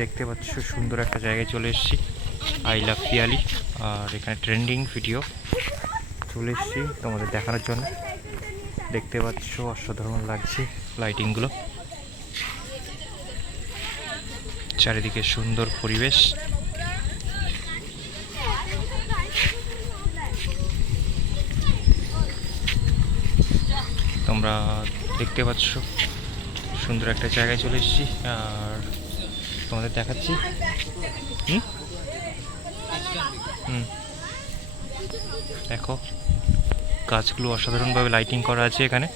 দেখতে পাচ্ছ, সুন্দর একটা জায়গায় চলে এসেছি। আই লাভ পিয়ালি আর এখানে ট্রেন্ডিং ভিডিও চলে এসেছি তোমাদের দেখানোর জন্য। দেখতে পাচ্ছ, অসাধারণ লাগছে লাইটিংগুলো চারিদিকে সুন্দর পরিবেশ। তোমরা দেখতে পাচ্ছ সুন্দর একটা জায়গায় চলে এসেছি, আর তোমাদের দেখাচ্ছি। দেখো, গাছগুলো অসাধারণভাবে লাইটিং করা আছে এখানে।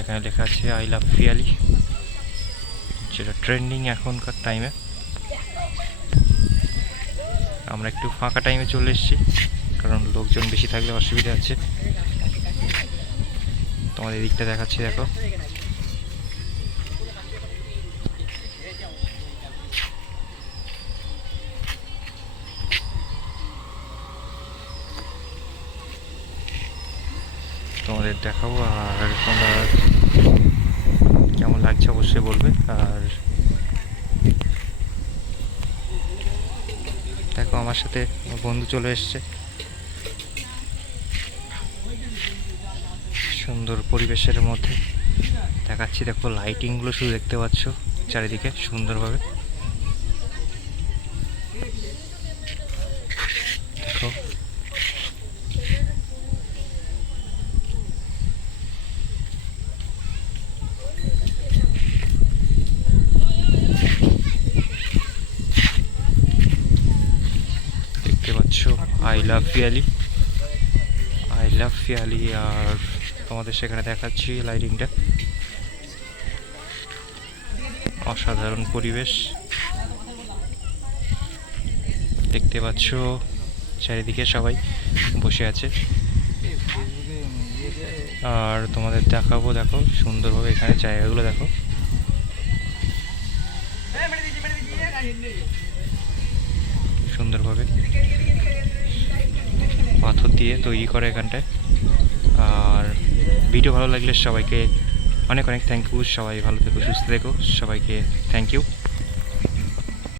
এখানে লেখা আছে আই লাভ পিয়ালি যেটা ট্রেন্ডিং এখনকার টাইমে আমরা একটু ফাঁকা টাইমে চলে এসেছি। কারণ লোকজন বেশি থাকলে অসুবিধা আছে। তোমাদের দিকটা দেখাচ্ছি, দেখো। তোমাদের দেখাবো, আর তোমরা কেমন লাগছে অবশ্যই বলবে, আর দেখো, আমার সাথে বন্ধু চলে এসছে। সুন্দর পরিবেশের মধ্যে। দেখাচ্ছি, দেখো লাইটিংগুলো শুধু দেখতে পাচ্ছ চারিদিকে সুন্দরভাবে। দেখো। দেখতে পাচ্ছ I love Piyali I love Piyali আর তোমাদের সেখানে দেখাচ্ছি লাইটিংটা অসাধারণ পরিবেশ। দেখতে পাচ্ছ চারিদিকে সবাই বসে আছে। আর তোমাদের দেখাবো, দেখো, সুন্দরভাবে এখানে জায়গাগুলো দেখো। সুন্দরভাবে পাথর দিয়ে তৈরি করে এখানটায়। আর ভিডিও ভালো লাগলে সবাইকে অনেক অনেক থ্যাংক ইউ সবাই ভালো থেকো, সুস্থ থেকো। সবাইকে থ্যাংক ইউ